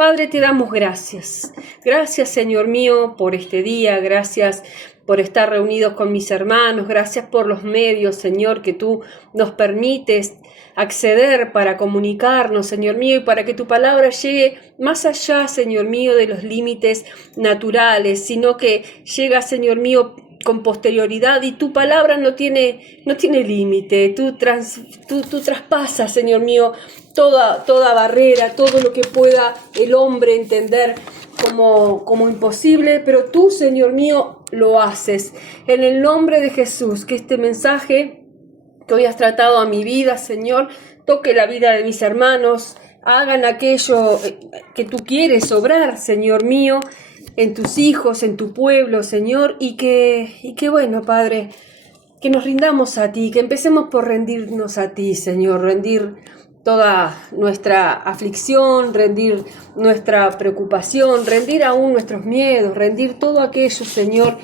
Padre, te damos gracias. Gracias, Señor mío, por este día. Gracias por estar reunidos con mis hermanos. Gracias por los medios, Señor, que tú nos permites acceder para comunicarnos, Señor mío, y para que tu palabra llegue más allá, Señor mío, de los límites naturales, sino que llega, Señor mío, con posterioridad, y tu palabra no tiene límite. Tú traspasas, Señor mío, toda barrera, todo lo que pueda el hombre entender como imposible, pero tú, Señor mío, lo haces. En el nombre de Jesús, que este mensaje que hoy has tratado a mi vida, Señor, toque la vida de mis hermanos, hagan aquello que tú quieres obrar, Señor mío, en tus hijos, en tu pueblo, Señor, y que bueno, Padre, que nos rindamos a ti, que empecemos por rendirnos a ti, Señor, rendir toda nuestra aflicción, rendir nuestra preocupación, rendir aún nuestros miedos, rendir todo aquello, Señor,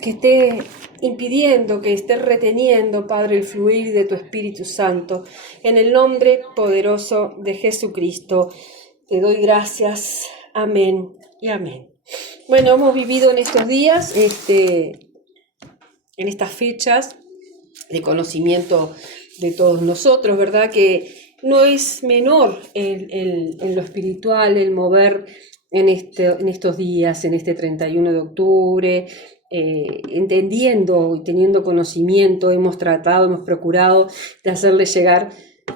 que esté impidiendo, que esté reteniendo, Padre, el fluir de tu Espíritu Santo. En el nombre poderoso de Jesucristo, te doy gracias. Amén y amén. Bueno, hemos vivido en estos días, en estas fechas de conocimiento de todos nosotros, ¿verdad? Que no es menor en lo espiritual el mover en estos días, en este 31 de octubre, entendiendo y teniendo conocimiento, hemos procurado de hacerle llegar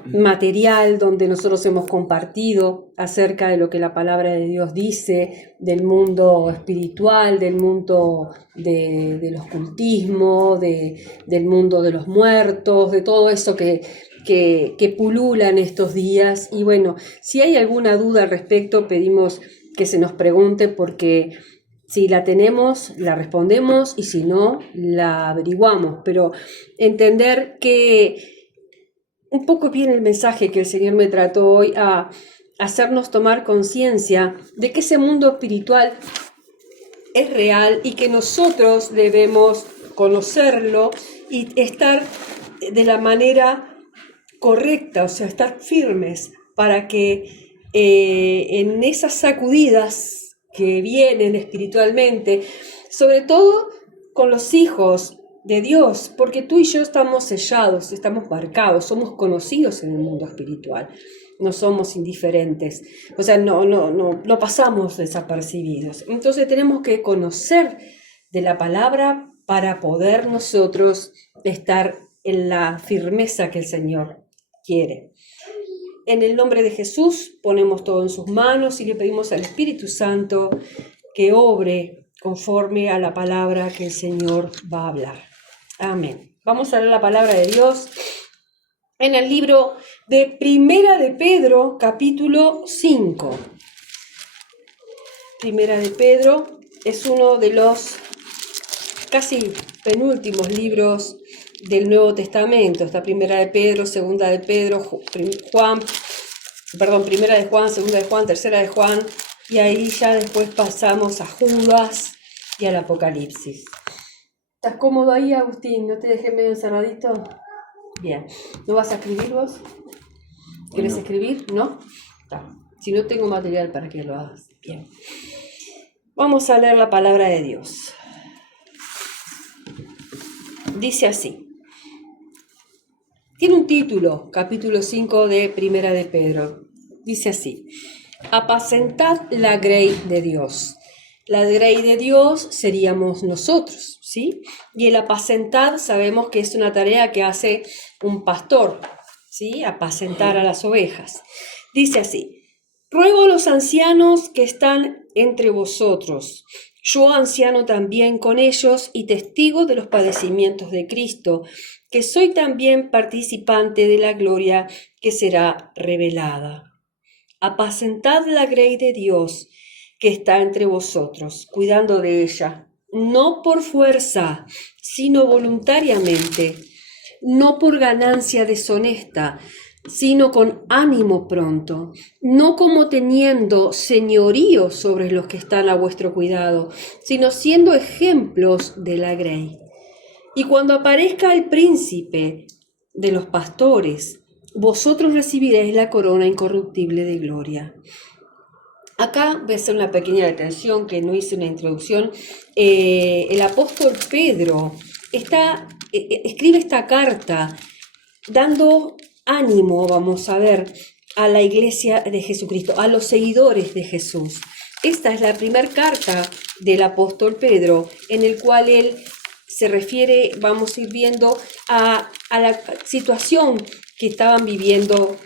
material donde nosotros hemos compartido acerca de lo que la palabra de Dios dice, del mundo espiritual, del mundo del ocultismo, del mundo de los muertos, de todo eso que pulula en estos días. Y bueno, si hay alguna duda al respecto, pedimos que se nos pregunte, porque si la tenemos, la respondemos, y si no, la averiguamos. Pero entender que un poco viene el mensaje que el Señor me trató hoy a hacernos tomar conciencia de que ese mundo espiritual es real y que nosotros debemos conocerlo y estar de la manera correcta, o sea, estar firmes para que en esas sacudidas que vienen espiritualmente, sobre todo con los hijos de Dios, porque tú y yo estamos sellados, estamos marcados, somos conocidos en el mundo espiritual, no somos indiferentes, o sea, no pasamos desapercibidos. Entonces tenemos que conocer de la palabra para poder nosotros estar en la firmeza que el Señor quiere. En el nombre de Jesús ponemos todo en sus manos y le pedimos al Espíritu Santo que obre conforme a la palabra que el Señor va a hablar. Amén. Vamos a leer la palabra de Dios en el libro de Primera de Pedro, capítulo 5. Primera de Pedro es uno de los casi penúltimos libros del Nuevo Testamento. Está Primera de Pedro, Segunda de Pedro, Primera de Juan, Segunda de Juan, Tercera de Juan, y ahí ya después pasamos a Judas y al Apocalipsis. ¿Estás cómodo ahí, Agustín? ¿No te dejé medio encerradito? Bien. ¿No vas a escribir vos? ¿Querés escribir? ¿No? Está. Si no, tengo material para que lo hagas. Bien. Vamos a leer la palabra de Dios. Dice así. Tiene un título, capítulo 5 de Primera de Pedro. Dice así: apacentad la grey de Dios. La grey de Dios seríamos nosotros, ¿sí? Y el apacentar sabemos que es una tarea que hace un pastor, ¿sí? Apacentar a las ovejas. Dice así: ruego a los ancianos que están entre vosotros, yo anciano también con ellos y testigo de los padecimientos de Cristo, que soy también participante de la gloria que será revelada. Apacentad la grey de Dios que está entre vosotros, cuidando de ella, no por fuerza, sino voluntariamente, no por ganancia deshonesta, sino con ánimo pronto, no como teniendo señorío sobre los que están a vuestro cuidado, sino siendo ejemplos de la grey. Y cuando aparezca el príncipe de los pastores, vosotros recibiréis la corona incorruptible de gloria. Acá voy a hacer una pequeña detención que no hice una introducción. El apóstol Pedro escribe esta carta dando ánimo, vamos a ver, a la iglesia de Jesucristo, a los seguidores de Jesús. Esta es la primera carta del apóstol Pedro, en el cual él se refiere, vamos a ir viendo, a la situación que estaban viviendo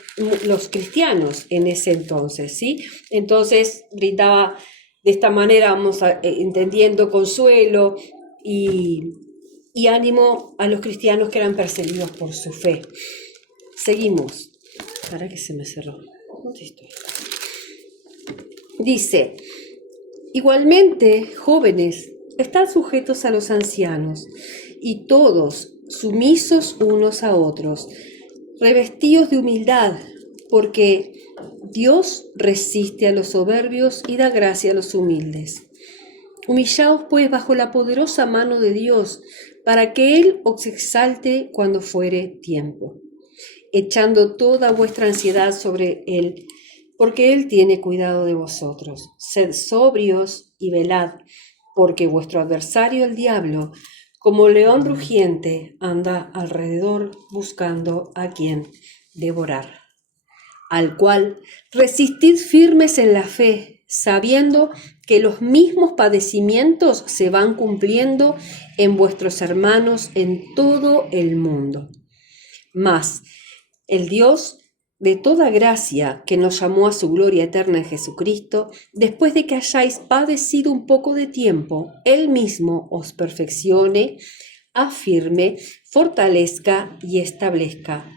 los cristianos en ese entonces, ¿sí? Entonces brindaba de esta manera, entendiendo consuelo y ánimo a los cristianos que eran perseguidos por su fe. Seguimos. Para que se me cerró. ¿Dónde estoy? Dice, igualmente, jóvenes, están sujetos a los ancianos, y todos sumisos unos a otros, revestidos de humildad, porque Dios resiste a los soberbios y da gracia a los humildes. Humillaos pues bajo la poderosa mano de Dios, para que Él os exalte cuando fuere tiempo, echando toda vuestra ansiedad sobre Él, porque Él tiene cuidado de vosotros. Sed sobrios y velad, porque vuestro adversario el diablo, como león rugiente, anda alrededor buscando a quien devorar. Al cual resistid firmes en la fe, sabiendo que los mismos padecimientos se van cumpliendo en vuestros hermanos en todo el mundo. Mas el Dios de toda gracia, que nos llamó a su gloria eterna en Jesucristo, después de que hayáis padecido un poco de tiempo, Él mismo os perfeccione, afirme, fortalezca y establezca.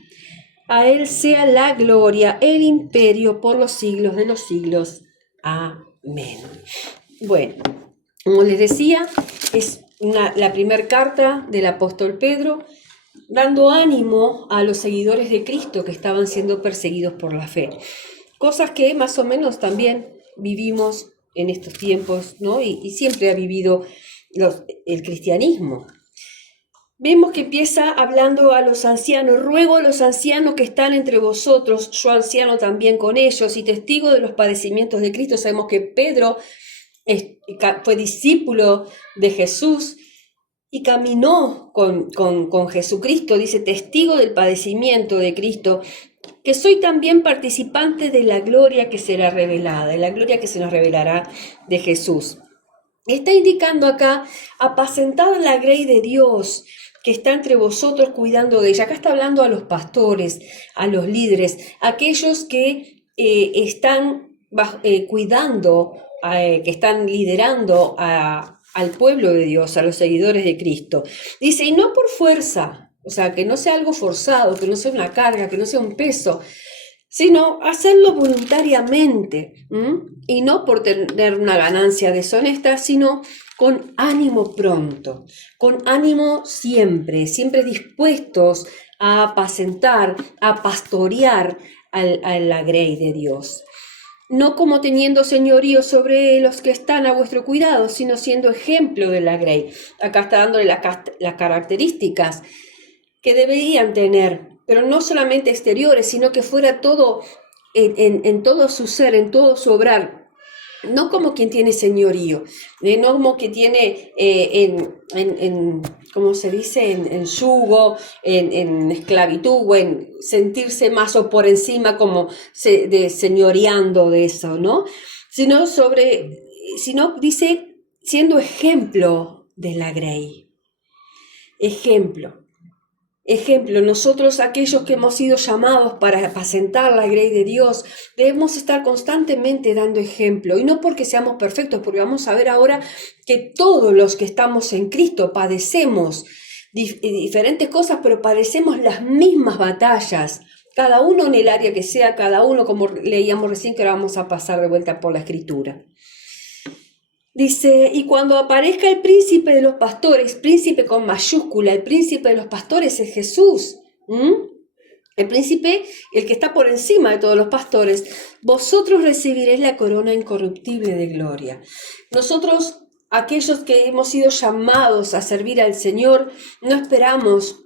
A Él sea la gloria, el imperio por los siglos de los siglos. Amén. Bueno, como les decía, es la primera carta del apóstol Pedro, dando ánimo a los seguidores de Cristo que estaban siendo perseguidos por la fe. Cosas que más o menos también vivimos en estos tiempos, ¿no? Y siempre ha vivido el cristianismo. Vemos que empieza hablando a los ancianos, ruego a los ancianos que están entre vosotros, yo anciano también con ellos, y testigo de los padecimientos de Cristo. Sabemos que Pedro fue discípulo de Jesús y caminó con Jesucristo, dice, testigo del padecimiento de Cristo, que soy también participante de la gloria que será revelada, de la gloria que se nos revelará de Jesús. Está indicando acá, apacentad la grey de Dios, que está entre vosotros cuidando de ella. Acá está hablando a los pastores, a los líderes, aquellos que están cuidando, que están liderando al pueblo de Dios, a los seguidores de Cristo. Dice, y no por fuerza, o sea, que no sea algo forzado, que no sea una carga, que no sea un peso, sino hacerlo voluntariamente, y no por tener una ganancia deshonesta, sino con ánimo pronto, con ánimo siempre dispuestos a apacentar, a pastorear a la grey de Dios. No como teniendo señorío sobre los que están a vuestro cuidado, sino siendo ejemplo de la grey. Acá está dándole las características que deberían tener, pero no solamente exteriores, sino que fuera todo en todo su ser, en todo su obrar. No como quien tiene señorío, no como que tiene ¿cómo se dice? En yugo, en esclavitud, o en sentirse más o por encima, como señoreando de eso, ¿no? Sino dice, siendo ejemplo de la grey. Ejemplo, nosotros aquellos que hemos sido llamados para apacentar la grey de Dios, debemos estar constantemente dando ejemplo, y no porque seamos perfectos, porque vamos a ver ahora que todos los que estamos en Cristo padecemos diferentes cosas, pero padecemos las mismas batallas, cada uno en el área que sea, cada uno, como leíamos recién, que ahora vamos a pasar de vuelta por la Escritura. Dice, y cuando aparezca el príncipe de los pastores, príncipe con mayúscula, el príncipe de los pastores es Jesús, el príncipe, el que está por encima de todos los pastores, vosotros recibiréis la corona incorruptible de gloria. Nosotros, aquellos que hemos sido llamados a servir al Señor, no esperamos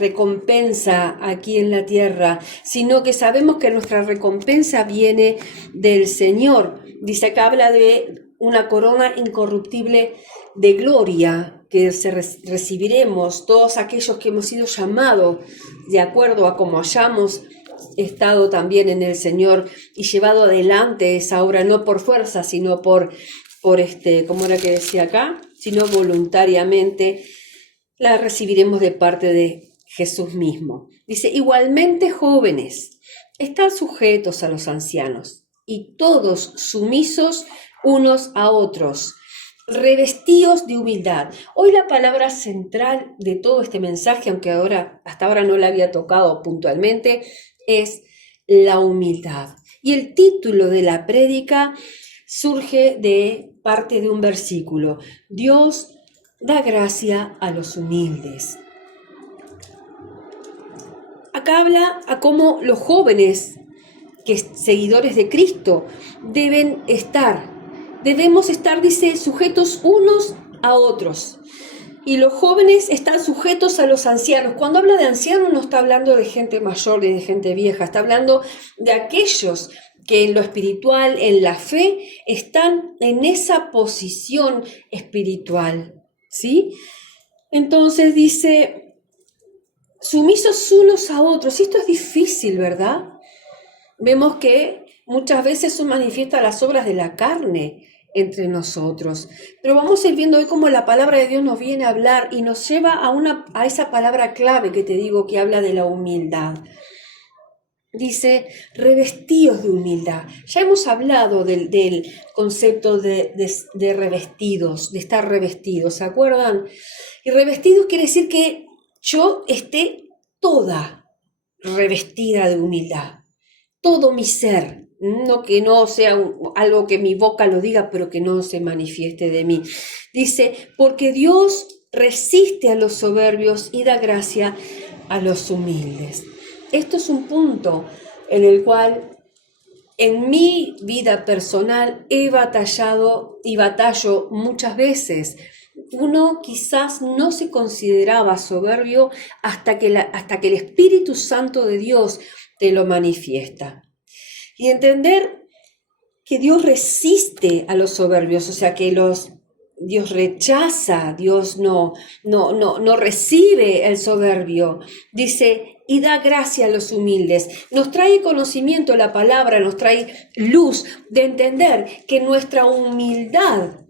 recompensa aquí en la tierra, sino que sabemos que nuestra recompensa viene del Señor, Dice acá, habla de una corona incorruptible de gloria que recibiremos todos aquellos que hemos sido llamados de acuerdo a como hayamos estado también en el Señor y llevado adelante esa obra, no por fuerza, sino por ¿cómo era que decía acá? Sino voluntariamente la recibiremos de parte de Jesús mismo. Dice, igualmente jóvenes, están sujetos a los ancianos y todos sumisos unos a otros, revestidos de humildad. Hoy la palabra central de todo este mensaje, aunque hasta ahora no la había tocado puntualmente, es la humildad. Y el título de la prédica surge de parte de un versículo. Dios da gracia a los humildes. Acá habla a cómo los jóvenes, seguidores de Cristo, debemos estar, dice, sujetos unos a otros. Y los jóvenes están sujetos a los ancianos. Cuando habla de ancianos no está hablando de gente mayor ni de gente vieja, está hablando de aquellos que en lo espiritual, en la fe, están en esa posición espiritual, ¿sí? Entonces dice, sumisos unos a otros. Esto es difícil, ¿verdad? Vemos que muchas veces se manifiestan las obras de la carne entre nosotros. Pero vamos a ir viendo hoy cómo la palabra de Dios nos viene a hablar y nos lleva a esa palabra clave que te digo que habla de la humildad. Dice, revestidos de humildad. Ya hemos hablado del concepto de revestidos, de estar revestidos, ¿se acuerdan? Y revestidos quiere decir que yo esté toda revestida de humildad. Todo mi ser, no que no sea algo que mi boca lo diga, pero que no se manifieste de mí. Dice, porque Dios resiste a los soberbios y da gracia a los humildes. Esto es un punto en el cual en mi vida personal he batallado y batallo muchas veces. Uno quizás no se consideraba soberbio hasta que el Espíritu Santo de Dios te lo manifiesta. Y entender que Dios resiste a los soberbios, o sea que Dios rechaza, Dios no recibe el soberbio. Dice, y da gracia a los humildes. Nos trae conocimiento la palabra, nos trae luz de entender que nuestra humildad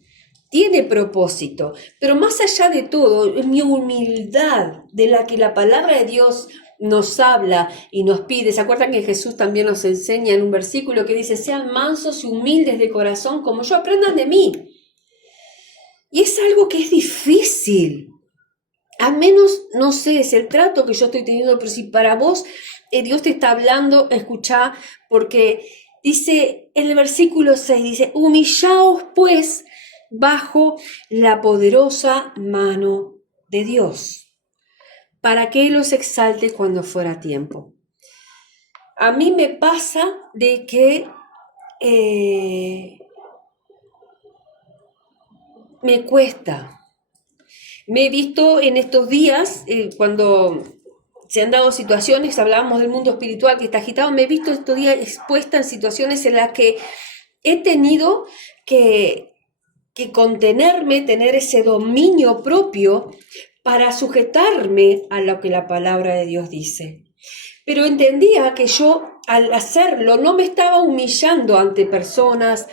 tiene propósito. Pero más allá de todo, es mi humildad de la que la palabra de Dios nos habla y nos pide. ¿Se acuerdan que Jesús también nos enseña en un versículo que dice, sean mansos y humildes de corazón como yo, aprendan de mí? Y es algo que es difícil. Al menos, no sé, es el trato que yo estoy teniendo, pero si para vos Dios te está hablando, escuchá, porque dice en el versículo 6, dice, humillaos pues bajo la poderosa mano de Dios, para que Él los exalte cuando fuera tiempo. A mí me pasa de que me cuesta. Me he visto en estos días, cuando se han dado situaciones, hablábamos del mundo espiritual que está agitado, me he visto estos días expuesta en situaciones en las que he tenido que contenerme, tener ese dominio propio para sujetarme a lo que la palabra de Dios dice. Pero entendía que yo al hacerlo no me estaba humillando ante personas,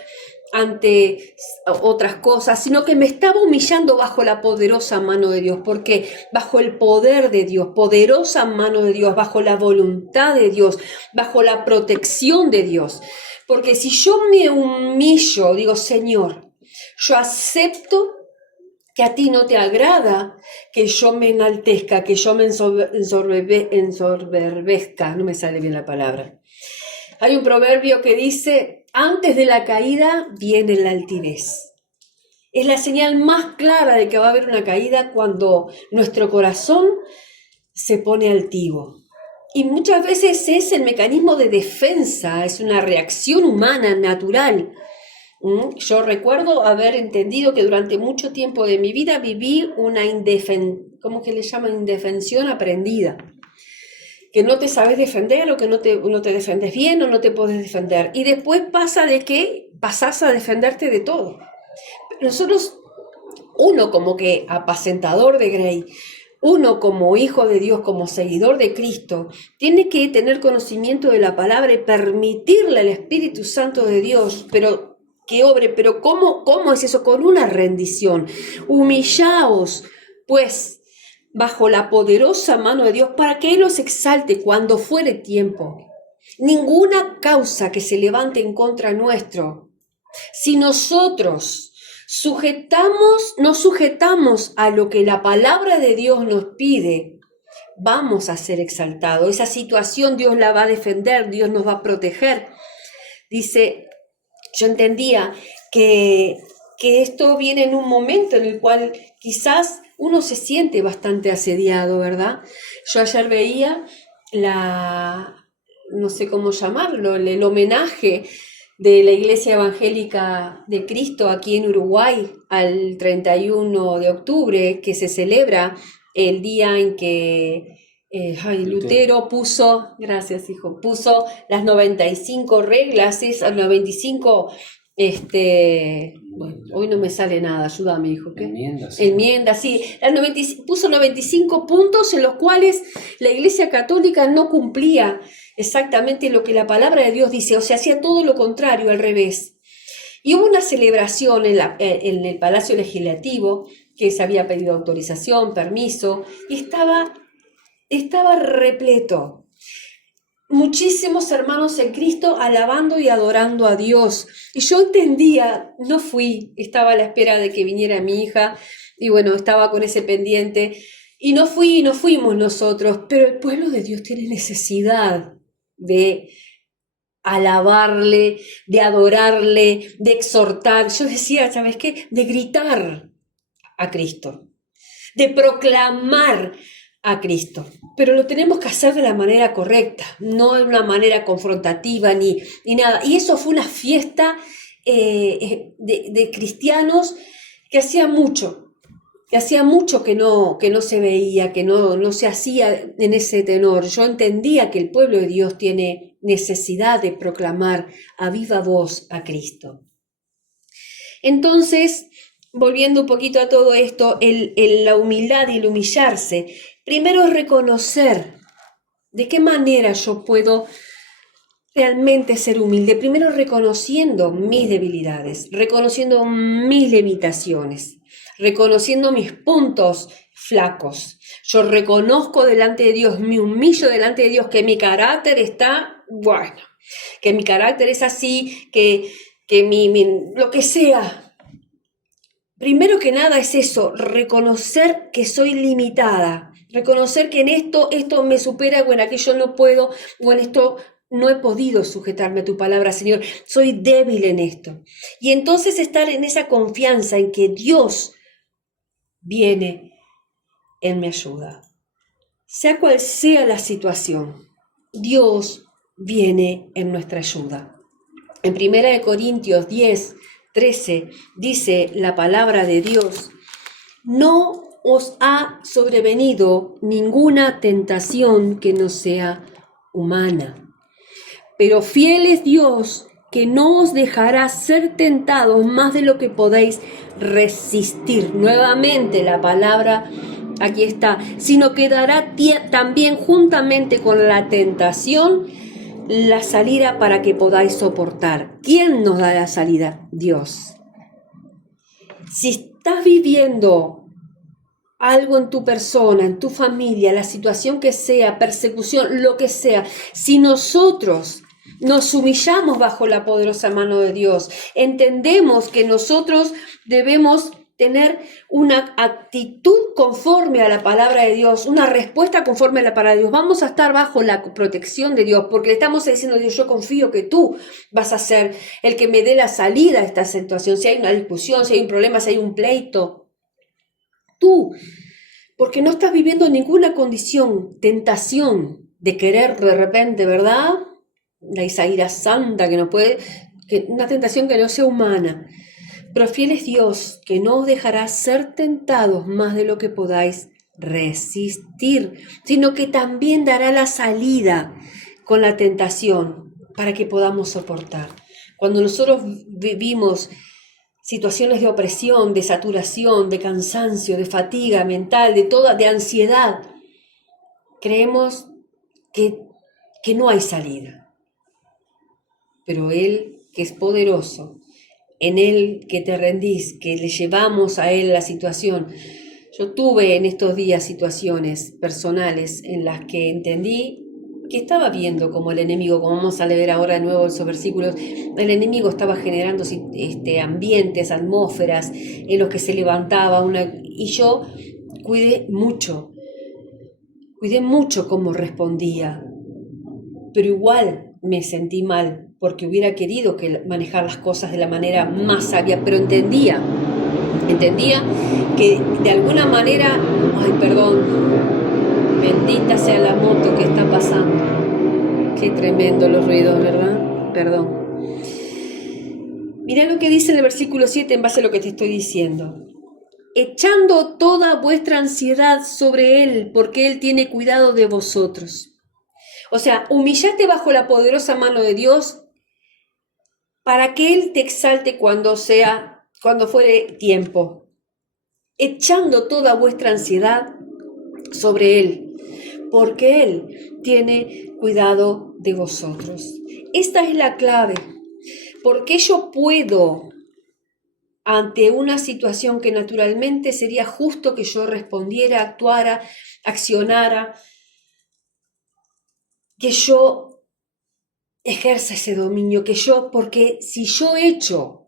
ante otras cosas, sino que me estaba humillando bajo la poderosa mano de Dios, porque bajo el poder de Dios, poderosa mano de Dios, bajo la voluntad de Dios, bajo la protección de Dios. Porque si yo me humillo, digo, Señor, yo acepto que a ti no te agrada que yo me enaltezca, que yo me ensoberbezca, no me sale bien la palabra. Hay un proverbio que dice, antes de la caída viene la altivez. Es la señal más clara de que va a haber una caída cuando nuestro corazón se pone altivo. Y muchas veces es el mecanismo de defensa, es una reacción humana natural. Yo recuerdo haber entendido que durante mucho tiempo de mi vida viví una ¿cómo que le llaman? Indefensión aprendida. Que no te sabes defender o que no te defendes bien o no te puedes defender. Y después pasa pasás a defenderte de todo. Nosotros, uno como que apacentador de Grey, uno como hijo de Dios, como seguidor de Cristo, tiene que tener conocimiento de la palabra y permitirle al Espíritu Santo de Dios, pero que obre. Pero ¿cómo es eso? Con una rendición. Humillaos, pues, bajo la poderosa mano de Dios, para que Él os exalte cuando fuere tiempo. Ninguna causa que se levante en contra nuestro, si nosotros nos sujetamos a lo que la palabra de Dios nos pide, vamos a ser exaltados. Esa situación Dios la va a defender, Dios nos va a proteger. Dice, yo entendía que esto viene en un momento en el cual quizás uno se siente bastante asediado, ¿verdad? Yo ayer veía no sé cómo llamarlo, el homenaje de la Iglesia Evangélica de Cristo aquí en Uruguay al 31 de octubre, que se celebra el día en que Lutero puso, gracias hijo, puso las 95 reglas, esas 95, bueno, hoy no me sale nada, ayúdame hijo. ¿Qué? Enmiendas, sí. Puso 95 puntos en los cuales la Iglesia Católica no cumplía exactamente lo que la palabra de Dios dice, o sea, hacía todo lo contrario, al revés. Y hubo una celebración en el Palacio Legislativo, que se había pedido autorización, permiso, y estaba repleto. Muchísimos hermanos en Cristo alabando y adorando a Dios. Y yo entendía, no fui, estaba a la espera de que viniera mi hija, y bueno, estaba con ese pendiente, y no fuimos nosotros, pero el pueblo de Dios tiene necesidad de alabarle, de adorarle, de exhortar. Yo decía, ¿sabes qué? De gritar a Cristo, de proclamar a Cristo. Pero lo tenemos que hacer de la manera correcta, no de una manera confrontativa ni nada. Y eso fue una fiesta de cristianos que hacía mucho que no se veía, que no se hacía en ese tenor. Yo entendía que el pueblo de Dios tiene necesidad de proclamar a viva voz a Cristo. Entonces, volviendo un poquito a todo esto, la humildad y el humillarse, primero es reconocer de qué manera yo puedo realmente ser humilde. Primero reconociendo mis debilidades, reconociendo mis limitaciones, reconociendo mis puntos flacos. Yo reconozco delante de Dios, me humillo delante de Dios, que mi carácter está, bueno, que mi carácter es así, que lo que sea. Primero que nada es eso, reconocer que soy limitada, reconocer que en esto me supera, o en aquello no puedo, o en esto no he podido sujetarme a tu palabra, Señor, soy débil en esto. Y entonces estar en esa confianza en que Dios viene en mi ayuda. Sea cual sea la situación, Dios viene en nuestra ayuda. En 1 Corintios 10:13 dice la palabra de Dios: no os ha sobrevenido ninguna tentación que no sea humana, pero fiel es Dios, que no os dejará ser tentados más de lo que podéis resistir. Nuevamente la palabra aquí está, sino que dará también juntamente con la tentación la salida para que podáis soportar. ¿Quién nos da la salida? Dios. Si estás viviendo algo en tu persona, en tu familia, la situación que sea, persecución, lo que sea, si nosotros nos humillamos bajo la poderosa mano de Dios, entendemos que nosotros debemos tener una actitud conforme a la palabra de Dios, una respuesta conforme a la palabra de Dios. Vamos a estar bajo la protección de Dios, porque le estamos diciendo a Dios: yo confío que tú vas a ser el que me dé la salida a esta situación. Si hay una discusión, si hay un problema, si hay un pleito, tú, porque no estás viviendo ninguna condición, tentación de querer de repente, ¿verdad? La ira santa que no puede, una tentación que no sea humana. Pero fiel es Dios, que no os dejará ser tentados más de lo que podáis resistir, sino que también dará la salida con la tentación para que podamos soportar. Cuando nosotros vivimos situaciones de opresión, de saturación, de cansancio, de fatiga mental, de ansiedad, creemos que no hay salida. Pero Él, que es poderoso, en Él que te rendís, que le llevamos a Él la situación. Yo tuve en estos días situaciones personales en las que entendí que estaba viendo como el enemigo, como vamos a leer ahora de nuevo esos versículos, el enemigo estaba generando ambientes, atmósferas en los que se levantaba y yo cuidé mucho cómo respondía, pero igual me sentí mal porque hubiera querido manejar las cosas de la manera más sabia, pero entendía que de alguna manera, bendita sea la moto que está pasando. Qué tremendo los ruidos, ¿verdad? Perdón. Mirá lo que dice en el versículo 7 en base a lo que te estoy diciendo. Echando toda vuestra ansiedad sobre Él, porque Él tiene cuidado de vosotros. O sea, humillate bajo la poderosa mano de Dios para que Él te exalte cuando fuere tiempo. Echando toda vuestra ansiedad sobre Él, porque Él tiene cuidado de vosotros. Esta es la clave. Porque yo puedo, ante una situación que naturalmente sería justo que yo respondiera, actuara, accionara, que yo ejerza ese dominio, porque si yo echo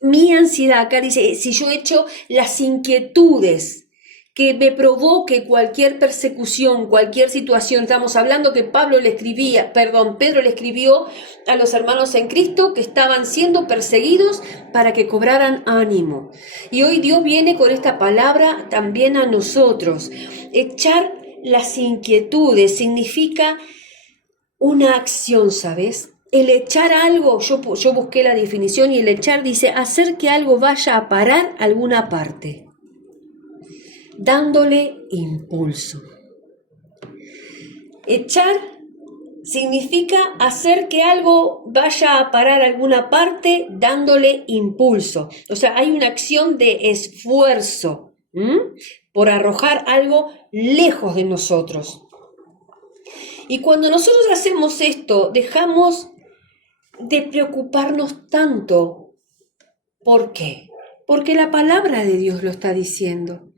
mi ansiedad, acá dice, si yo echo las inquietudes que me provoque cualquier persecución, cualquier situación, estamos hablando que Pedro le escribió a los hermanos en Cristo que estaban siendo perseguidos para que cobraran ánimo. Y hoy Dios viene con esta palabra también a nosotros. Echar las inquietudes significa una acción, ¿sabes? El echar algo, yo busqué la definición y el echar dice hacer que algo vaya a parar a alguna parte, dándole impulso. Echar significa hacer que algo vaya a parar a alguna parte, dándole impulso. O sea, hay una acción de esfuerzo por arrojar algo lejos de nosotros. Y cuando nosotros hacemos esto, dejamos de preocuparnos tanto. ¿Por qué? Porque la palabra de Dios lo está diciendo.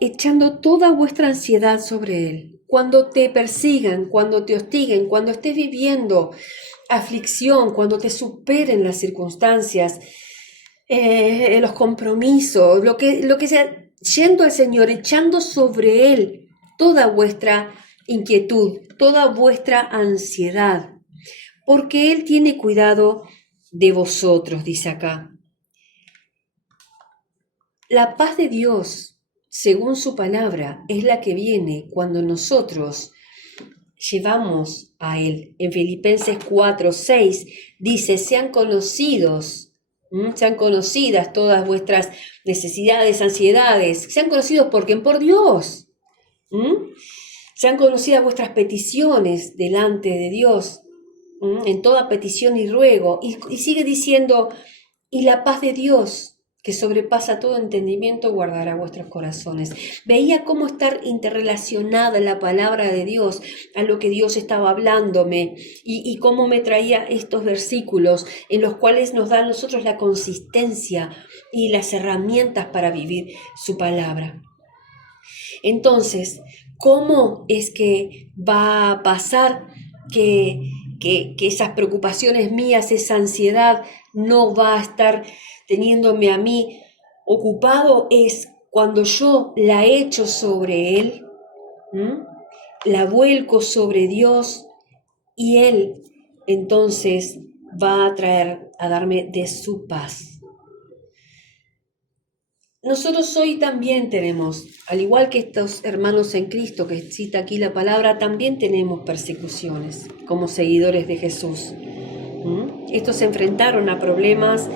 Echando toda vuestra ansiedad sobre Él. Cuando te persigan, cuando te hostiguen, cuando estés viviendo aflicción, cuando te superen las circunstancias, los compromisos, lo que sea, yendo al Señor, echando sobre Él toda vuestra inquietud, toda vuestra ansiedad, porque Él tiene cuidado de vosotros, dice acá. La paz de Dios, según su palabra, es la que viene cuando nosotros llevamos a Él. En Filipenses 4:6 dice, sean conocidas todas vuestras necesidades, ansiedades, sean conocidos por Dios. Sean conocidas vuestras peticiones delante de Dios, en toda petición y ruego. Y sigue diciendo, y la paz de Dios, que sobrepasa todo entendimiento, guardará vuestros corazones. Veía cómo estar interrelacionada la palabra de Dios a lo que Dios estaba hablándome y cómo me traía estos versículos en los cuales nos da a nosotros la consistencia y las herramientas para vivir su palabra. Entonces, ¿cómo es que va a pasar que esas preocupaciones mías, esa ansiedad no va a estar teniéndome a mí ocupado? Es cuando yo la echo sobre Él, la vuelco sobre Dios y Él entonces va a darme de su paz. Nosotros hoy también tenemos, al igual que estos hermanos en Cristo que cita aquí la palabra, también tenemos persecuciones como seguidores de Jesús. Estos se enfrentaron a problemas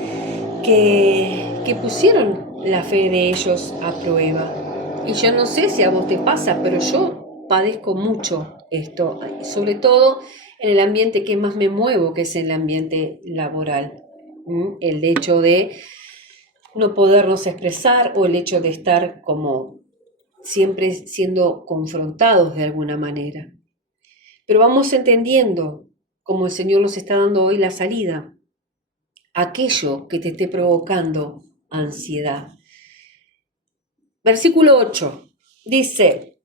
que pusieron la fe de ellos a prueba. Y yo no sé si a vos te pasa, pero yo padezco mucho esto, sobre todo en el ambiente que más me muevo, que es el ambiente laboral. El hecho de no podernos expresar o el hecho de estar como siempre siendo confrontados de alguna manera. Pero vamos entendiendo, como el Señor nos está dando hoy la salida, aquello que te esté provocando ansiedad. Versículo 8 dice: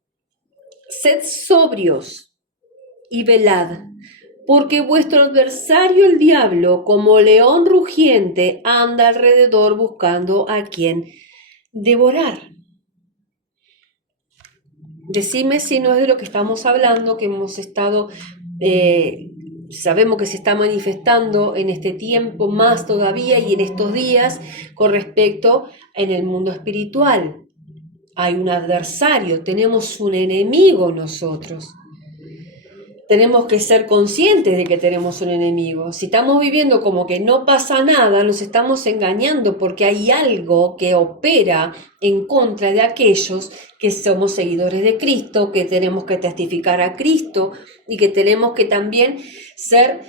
sed sobrios y velad, porque vuestro adversario el diablo, como león rugiente, anda alrededor buscando a quien devorar. Decime si no es de lo que estamos hablando, que hemos estado, sabemos que se está manifestando en este tiempo más todavía y en estos días con respecto en el mundo espiritual. Hay un adversario, tenemos un enemigo nosotros. Tenemos que ser conscientes de que tenemos un enemigo. Si estamos viviendo como que no pasa nada, nos estamos engañando porque hay algo que opera en contra de aquellos que somos seguidores de Cristo, que tenemos que testificar a Cristo y que tenemos que también ser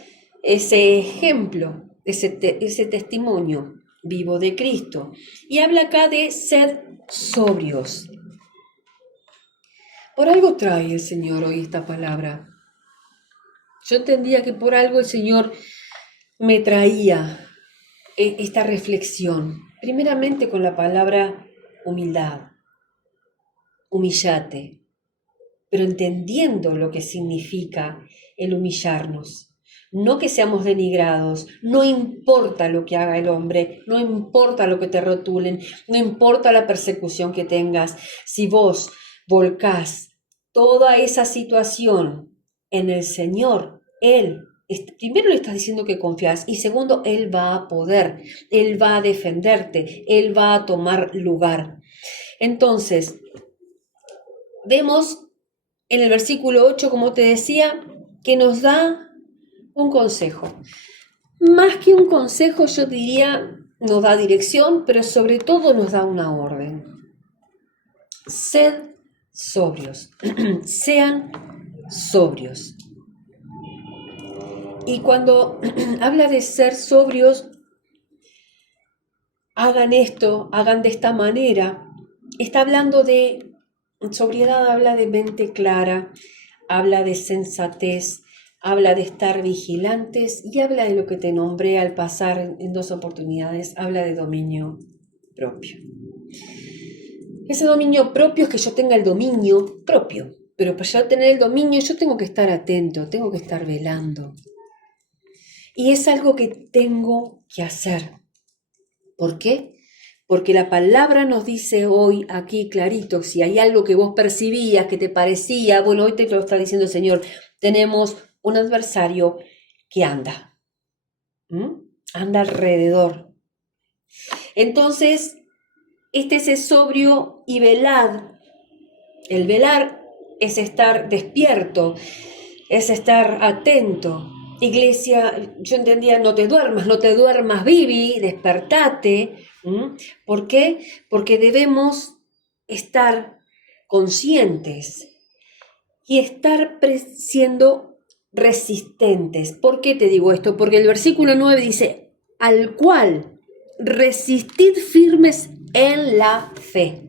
ese ejemplo, ese testimonio vivo de Cristo. Y habla acá de ser sobrios. Por algo trae el Señor hoy esta palabra. Yo entendía que por algo el Señor me traía esta reflexión, primeramente con la palabra humildad, humillate, pero entendiendo lo que significa el humillarnos. No que seamos denigrados, no importa lo que haga el hombre, no importa lo que te rotulen, no importa la persecución que tengas, si vos volcás toda esa situación en el Señor, Él, primero le estás diciendo que confías y segundo, Él va a poder, Él va a defenderte, Él va a tomar lugar. Entonces, vemos en el versículo 8, como te decía, que nos da un consejo. Más que un consejo, yo diría, nos da dirección, pero sobre todo nos da una orden. Sed sobrios, sean sobrios. Y cuando habla de ser sobrios, hagan esto, hagan de esta manera, está hablando de sobriedad, habla de mente clara, habla de sensatez, habla de estar vigilantes y habla de lo que te nombré al pasar en 2 oportunidades, habla de dominio propio. Ese dominio propio es que yo tenga el dominio propio, pero para yo tener el dominio yo tengo que estar atento, tengo que estar velando. Y es algo que tengo que hacer. ¿Por qué? Porque la palabra nos dice hoy aquí clarito, si hay algo que vos percibías, que te parecía, bueno, hoy te lo está diciendo el Señor, tenemos un adversario que anda, anda alrededor. Entonces, este es el sobrio y velad. El velar es estar despierto, es estar atento. Iglesia, yo entendía, no te duermas, vivi, despertate. ¿Por qué? Porque debemos estar conscientes y estar siendo resistentes. ¿Por qué te digo esto? Porque el versículo 9 dice, al cual resistid firmes en la fe.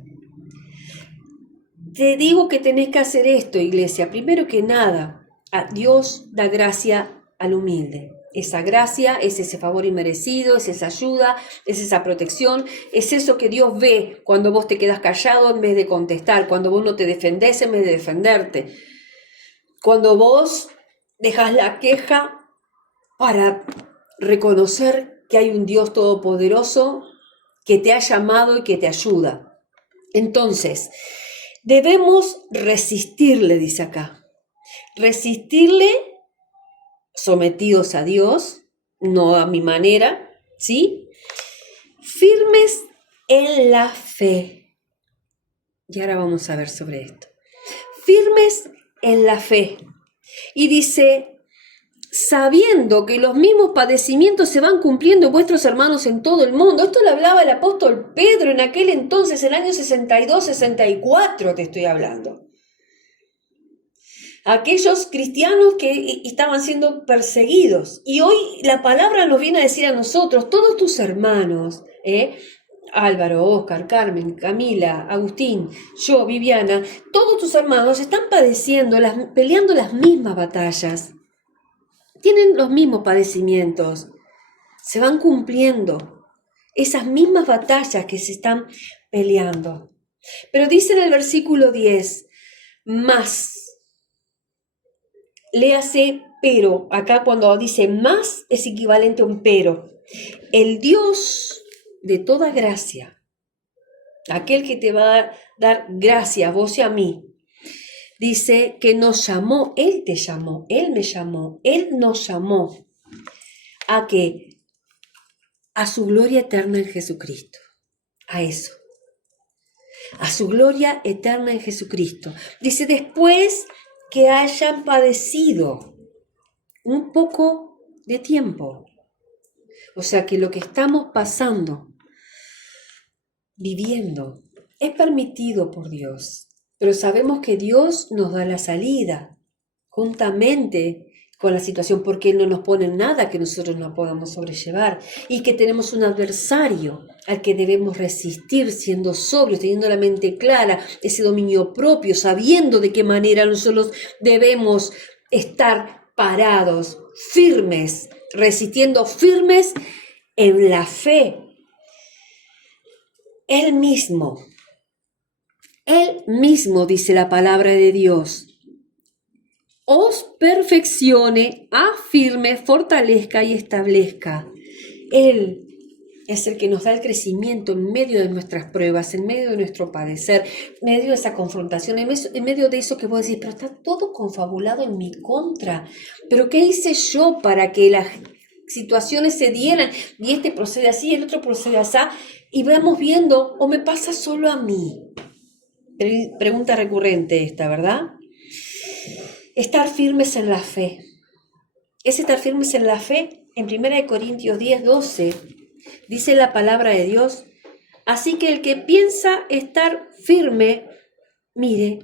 Te digo que tenés que hacer esto, iglesia. Primero que nada, Dios da gracia al humilde. Esa gracia es ese favor inmerecido, es esa ayuda, es esa protección, es eso que Dios ve cuando vos te quedas callado en vez de contestar, cuando vos no te defendés en vez de defenderte, cuando vos dejás la queja para reconocer que hay un Dios todopoderoso que te ha llamado y que te ayuda. Entonces, debemos resistirle, dice acá. Resistirle sometidos a Dios, no a mi manera, ¿sí? Firmes en la fe. Y ahora vamos a ver sobre esto. Firmes en la fe. Y dice, sabiendo que los mismos padecimientos se van cumpliendo vuestros hermanos en todo el mundo. Esto lo hablaba el apóstol Pedro en aquel entonces, en el año 62, 64 te estoy hablando. aquellos cristianos que estaban siendo perseguidos. Y hoy la palabra nos viene a decir a nosotros, todos tus hermanos, Álvaro, Óscar, Carmen, Camila, Agustín, yo, Viviana, todos tus hermanos están padeciendo, peleando las mismas batallas. Tienen los mismos padecimientos. Se van cumpliendo esas mismas batallas que se están peleando. Pero dice en el versículo 10, más. Léase pero. Acá cuando dice más es equivalente a un pero. El Dios de toda gracia, aquel que te va a dar gracia a vos y a mí, dice que nos llamó, Él te llamó, Él me llamó, Él nos llamó. ¿A qué? A su gloria eterna en Jesucristo. A eso. A su gloria eterna en Jesucristo. Dice, después que hayan padecido un poco de tiempo. O sea que lo que estamos pasando, viviendo, es permitido por Dios. Pero sabemos que Dios nos da la salida, juntamente con la situación, porque Él no nos pone nada que nosotros no podamos sobrellevar, y que tenemos un adversario al que debemos resistir, siendo sobrios, teniendo la mente clara, ese dominio propio, sabiendo de qué manera nosotros debemos estar parados, firmes, resistiendo, firmes en la fe. Él mismo, dice la palabra de Dios, os perfeccione, afirme, fortalezca y establezca. Él es el que nos da el crecimiento en medio de nuestras pruebas, en medio de nuestro padecer, en medio de esa confrontación, en medio de eso que vos decís, pero está todo confabulado en mi contra. ¿Pero qué hice yo para que las situaciones se dieran? Y este procede así, el otro procede así, y vamos viendo, ¿o me pasa solo a mí? Pregunta recurrente esta, ¿verdad? Estar firmes en la fe. Es estar firmes en la fe. En 1 Corintios 10:12 dice la palabra de Dios, así que el que piensa estar firme, mire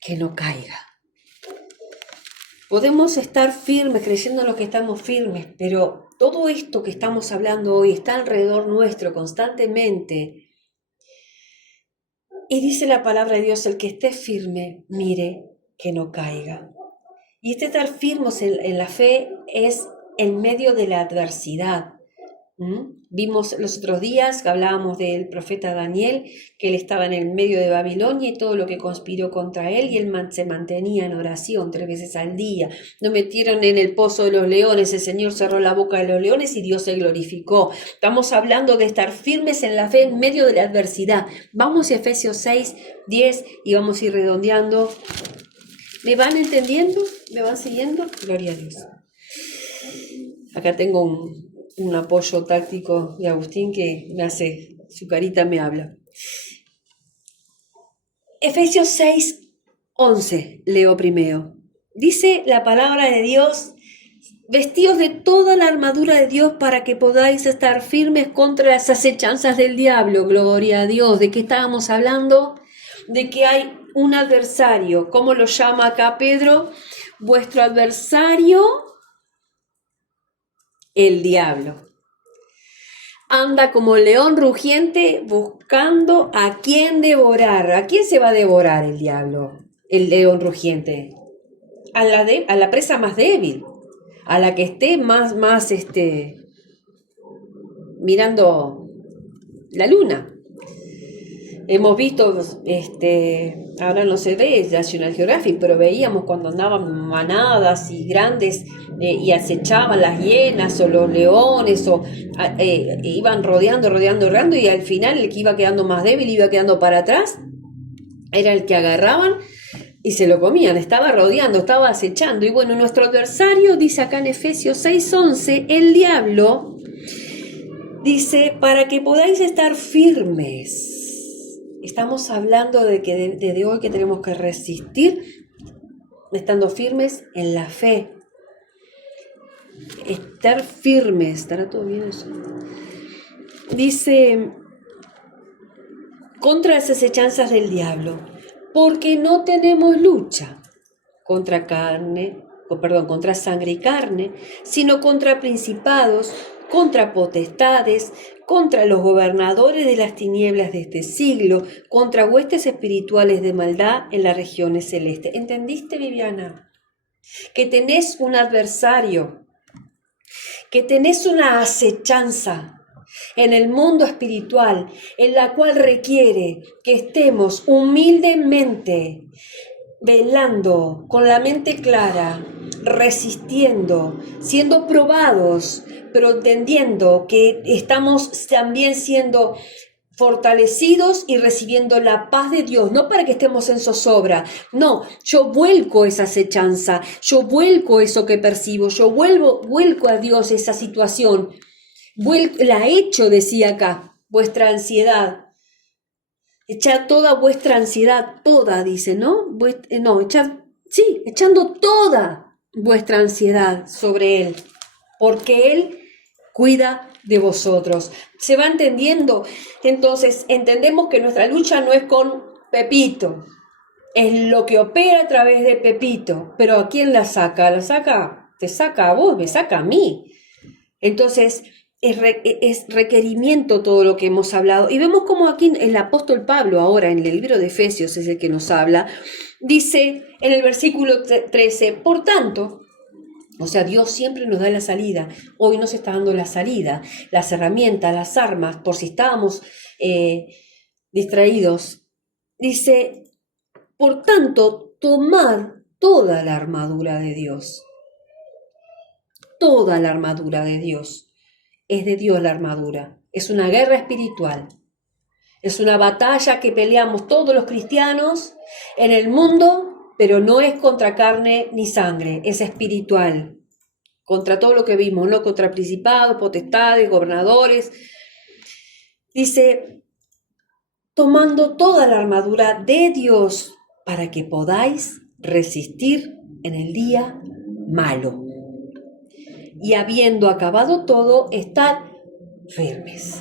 que no caiga. Podemos estar firmes creyendo en lo que estamos firmes, pero todo esto que estamos hablando hoy está alrededor nuestro constantemente. Y dice la palabra de Dios, el que esté firme, mire que no caiga. Y este estar firmes en la fe es en medio de la adversidad. Vimos los otros días que hablábamos del profeta Daniel, que él estaba en el medio de Babilonia y todo lo que conspiró contra él, y él se mantenía en oración 3 veces al día. Lo metieron en el pozo de los leones, el Señor cerró la boca de los leones y Dios se glorificó. Estamos hablando de estar firmes en la fe en medio de la adversidad. Vamos a Efesios 6:10 y vamos a ir redondeando. ¿Me van entendiendo? ¿Me van siguiendo? Gloria a Dios. Acá tengo un apoyo táctico de Agustín que me hace, su carita me habla. Efesios 6:11, leo primero. Dice la palabra de Dios, vestidos de toda la armadura de Dios para que podáis estar firmes contra las acechanzas del diablo. Gloria a Dios. ¿De qué estábamos hablando? De que hay un adversario. ¿Cómo lo llama acá Pedro? Vuestro adversario, el diablo. Anda como león rugiente buscando a quién devorar. ¿A quién se va a devorar el diablo? El león rugiente. A la presa más débil. A la que esté más mirando la luna. Hemos visto, ahora no se ve National Geographic, pero veíamos cuando andaban manadas y grandes y acechaban las hienas o los leones o iban rodeando y al final el que iba quedando más débil iba quedando para atrás, era el que agarraban y se lo comían, estaba rodeando, estaba acechando. Y bueno, nuestro adversario, dice acá en Efesios 6:11, el diablo, dice, para que podáis estar firmes. Estamos hablando de que desde hoy que tenemos que resistir, estando firmes en la fe. Estar firmes, ¿estará todo bien eso? Dice, contra las acechanzas del diablo, porque no tenemos lucha contra contra sangre y carne, sino contra principados, contra potestades, contra los gobernadores de las tinieblas de este siglo, contra huestes espirituales de maldad en las regiones celestes. ¿Entendiste, Viviana? Que tenés un adversario, que tenés una acechanza en el mundo espiritual, en la cual requiere que estemos humildemente velando, con la mente clara, resistiendo, siendo probados, pero entendiendo que estamos también siendo fortalecidos y recibiendo la paz de Dios, no para que estemos en zozobra, no, yo vuelco esa acechanza, yo vuelco eso que percibo, yo vuelco a Dios esa situación, la echo, decía acá, vuestra ansiedad. Echad toda vuestra ansiedad, toda, dice, ¿no? Echando toda vuestra ansiedad sobre Él, porque Él cuida de vosotros. ¿Se va entendiendo? Entonces, entendemos que nuestra lucha no es con Pepito, es lo que opera a través de Pepito, pero ¿a quién la saca? Te saca a vos, me saca a mí. Entonces, es requerimiento todo lo que hemos hablado. Y vemos como aquí el apóstol Pablo, ahora en el libro de Efesios es el que nos habla, dice en el versículo 13, por tanto, o sea, Dios siempre nos da la salida. Hoy nos está dando la salida, las herramientas, las armas, por si estábamos distraídos. Dice, por tanto, tomad toda la armadura de Dios. Toda la armadura de Dios. Es de Dios la armadura. Es una guerra espiritual. Es una batalla que peleamos todos los cristianos en el mundo, pero no es contra carne ni sangre, es espiritual. Contra todo lo que vimos, no contra principados, potestades, gobernadores. Dice, tomando toda la armadura de Dios para que podáis resistir en el día malo. Y habiendo acabado todo, estad firmes.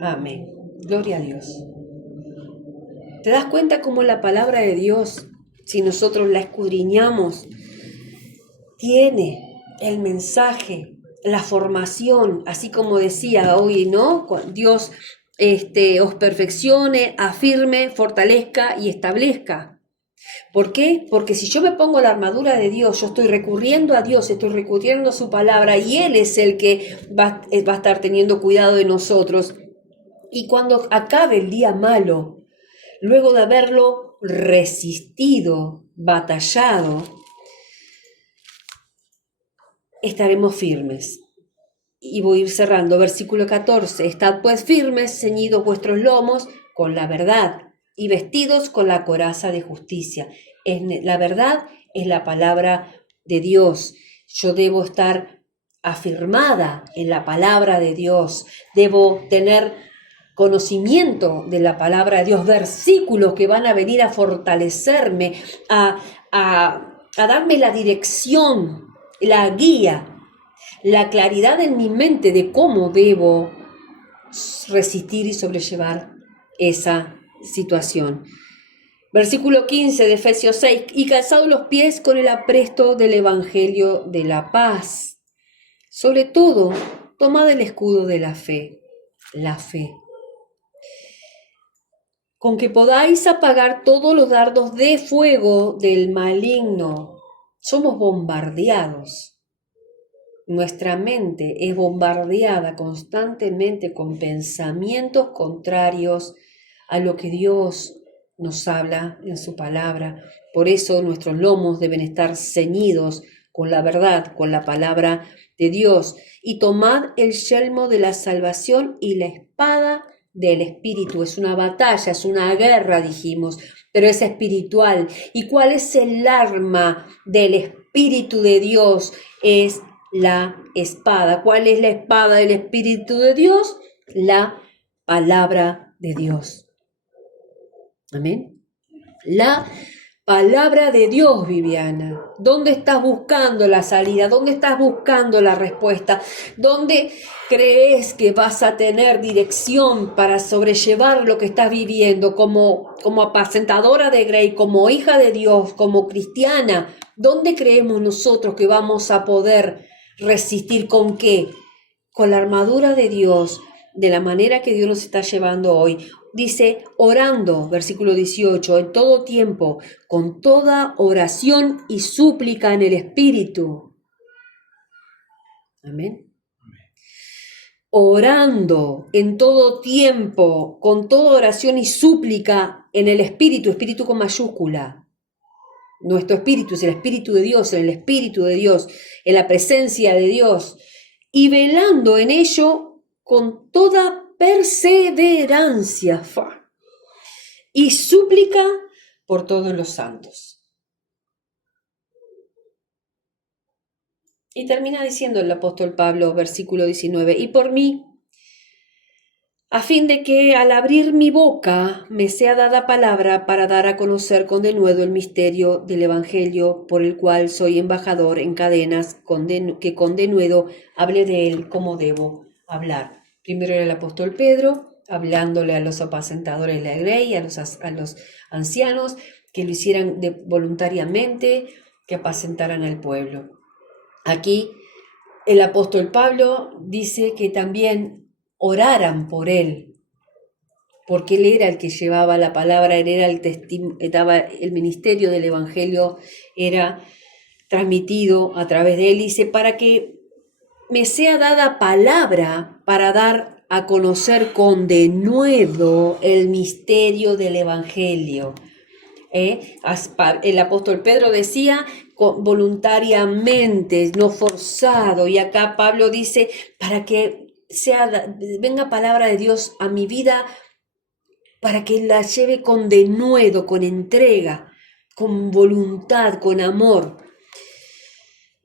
Amén. Gloria a Dios. ¿Te das cuenta cómo la palabra de Dios, si nosotros la escudriñamos, tiene el mensaje, la formación, así como decía hoy, ¿no? Dios os perfeccione, afirme, fortalezca y establezca. ¿Por qué? Porque si yo me pongo la armadura de Dios, yo estoy recurriendo a Dios, estoy recurriendo a su palabra y Él es el que va a estar teniendo cuidado de nosotros. Y cuando acabe el día malo, luego de haberlo resistido, batallado, estaremos firmes. Y voy a ir cerrando. Versículo 14. Estad pues firmes, ceñidos vuestros lomos con la verdad y vestidos con la coraza de justicia. La verdad es la palabra de Dios. Yo debo estar afirmada en la palabra de Dios. Debo tener conocimiento de la palabra de Dios, versículos que van a venir a fortalecerme, a darme la dirección, la guía, la claridad en mi mente de cómo debo resistir y sobrellevar esa situación. Versículo 15 de Efesios 6, y calzados los pies con el apresto del evangelio de la paz. Sobre todo, tomad el escudo de la fe, con que podáis apagar todos los dardos de fuego del maligno. Somos bombardeados. Nuestra mente es bombardeada constantemente con pensamientos contrarios a lo que Dios nos habla en su palabra. Por eso nuestros lomos deben estar ceñidos con la verdad, con la palabra de Dios. Y tomad el yelmo de la salvación y la espada del Espíritu. Es una batalla, es una guerra, dijimos, pero es espiritual. ¿Y cuál es el arma del Espíritu de Dios? Es la espada. ¿Cuál es la espada del Espíritu de Dios? La palabra de Dios. Amén. La Palabra de Dios, Viviana. ¿Dónde estás buscando la salida? ¿Dónde estás buscando la respuesta? ¿Dónde crees que vas a tener dirección para sobrellevar lo que estás viviendo como apacentadora de Grey, como hija de Dios, como cristiana? ¿Dónde creemos nosotros que vamos a poder resistir? ¿Con qué? Con la armadura de Dios, de la manera que Dios nos está llevando hoy. Dice, orando, versículo 18, en todo tiempo, con toda oración y súplica en el Espíritu. Amén. Orando en todo tiempo, con toda oración y súplica en el Espíritu, Espíritu con mayúscula. Nuestro Espíritu es el Espíritu de Dios, en el Espíritu de Dios, en la presencia de Dios, y velando en ello con toda perseverancia y súplica por todos los santos. Y termina diciendo el apóstol Pablo, versículo 19, y por mí, a fin de que al abrir mi boca me sea dada palabra para dar a conocer con denuedo el misterio del Evangelio, por el cual soy embajador en cadenas, que con denuedo hable de él como debo hablar. Primero era el apóstol Pedro, hablándole a los apacentadores de la grey, a los ancianos, que lo hicieran voluntariamente, que apacentaran al pueblo. Aquí el apóstol Pablo dice que también oraran por él, porque él era el que llevaba la palabra, él era el ministerio del Evangelio, era transmitido a través de él. Dice, para que me sea dada palabra para dar a conocer con denuedo el misterio del Evangelio. El apóstol Pedro decía voluntariamente, no forzado, y acá Pablo dice, para que venga palabra de Dios a mi vida, para que la lleve con denuedo, con entrega, con voluntad, con amor,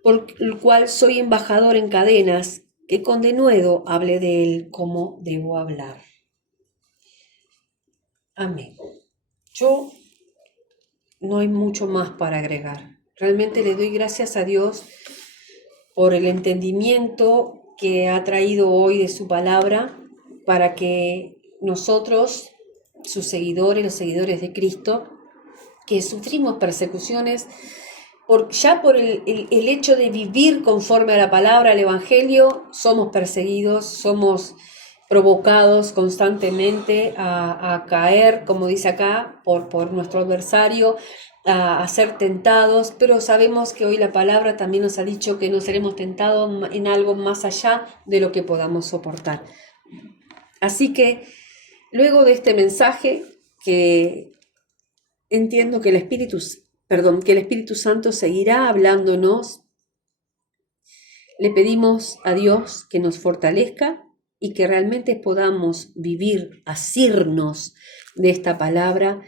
por el cual soy embajador en cadenas, que con denuedo hable de él como debo hablar. Amén. No hay mucho más para agregar. Realmente le doy gracias a Dios por el entendimiento que ha traído hoy de su palabra, para que nosotros, sus seguidores, los seguidores de Cristo, que sufrimos persecuciones ya por el hecho de vivir conforme a la palabra, al Evangelio, somos perseguidos, somos provocados constantemente a caer, como dice acá, por nuestro adversario, a ser tentados, pero sabemos que hoy la palabra también nos ha dicho que no seremos tentados en algo más allá de lo que podamos soportar. Así que, luego de este mensaje, que entiendo que el Espíritu Santo seguirá hablándonos, le pedimos a Dios que nos fortalezca y que realmente podamos vivir, asirnos de esta palabra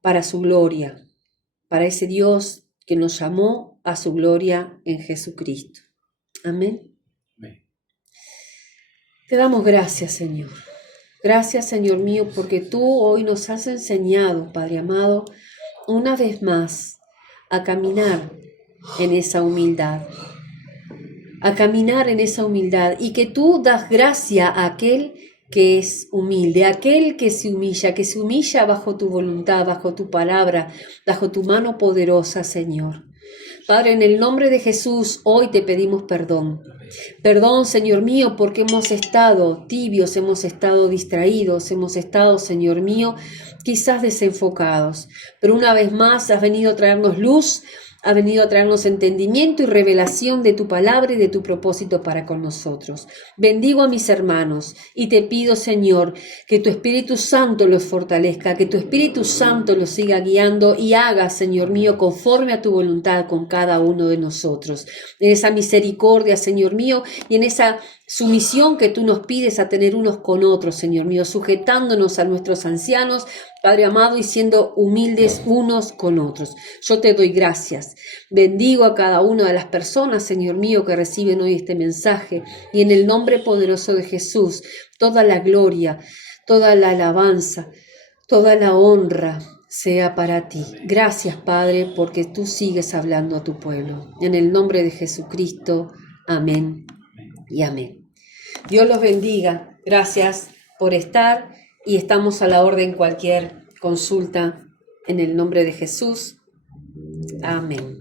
para su gloria, para ese Dios que nos llamó a su gloria en Jesucristo. Amén. Amén. Te damos gracias, Señor. Gracias, Señor mío, porque tú hoy nos has enseñado, Padre amado, una vez más a caminar en esa humildad. A caminar en esa humildad, y que tú das gracia a aquel que es humilde, aquel que se humilla bajo tu voluntad, bajo tu palabra, bajo tu mano poderosa, Señor. Padre, en el nombre de Jesús, hoy te pedimos perdón. Perdón, Señor mío, porque hemos estado tibios, hemos estado distraídos, hemos estado, Señor mío, quizás desenfocados. Pero una vez más has venido a traernos luz, ha venido a traernos entendimiento y revelación de tu palabra y de tu propósito para con nosotros. Bendigo a mis hermanos y te pido, Señor, que tu Espíritu Santo los fortalezca, que tu Espíritu Santo los siga guiando y haga, Señor mío, conforme a tu voluntad con cada uno de nosotros. En esa misericordia, Señor mío, y en esa sumisión que tú nos pides a tener unos con otros, Señor mío, sujetándonos a nuestros ancianos, Padre amado, y siendo humildes unos con otros. Yo te doy gracias. Bendigo a cada una de las personas, Señor mío, que reciben hoy este mensaje, y en el nombre poderoso de Jesús, toda la gloria, toda la alabanza, toda la honra sea para ti. Gracias, Padre, porque tú sigues hablando a tu pueblo. En el nombre de Jesucristo, amén y amén. Dios los bendiga. Gracias por estar y estamos a la orden cualquier consulta en el nombre de Jesús. Amén.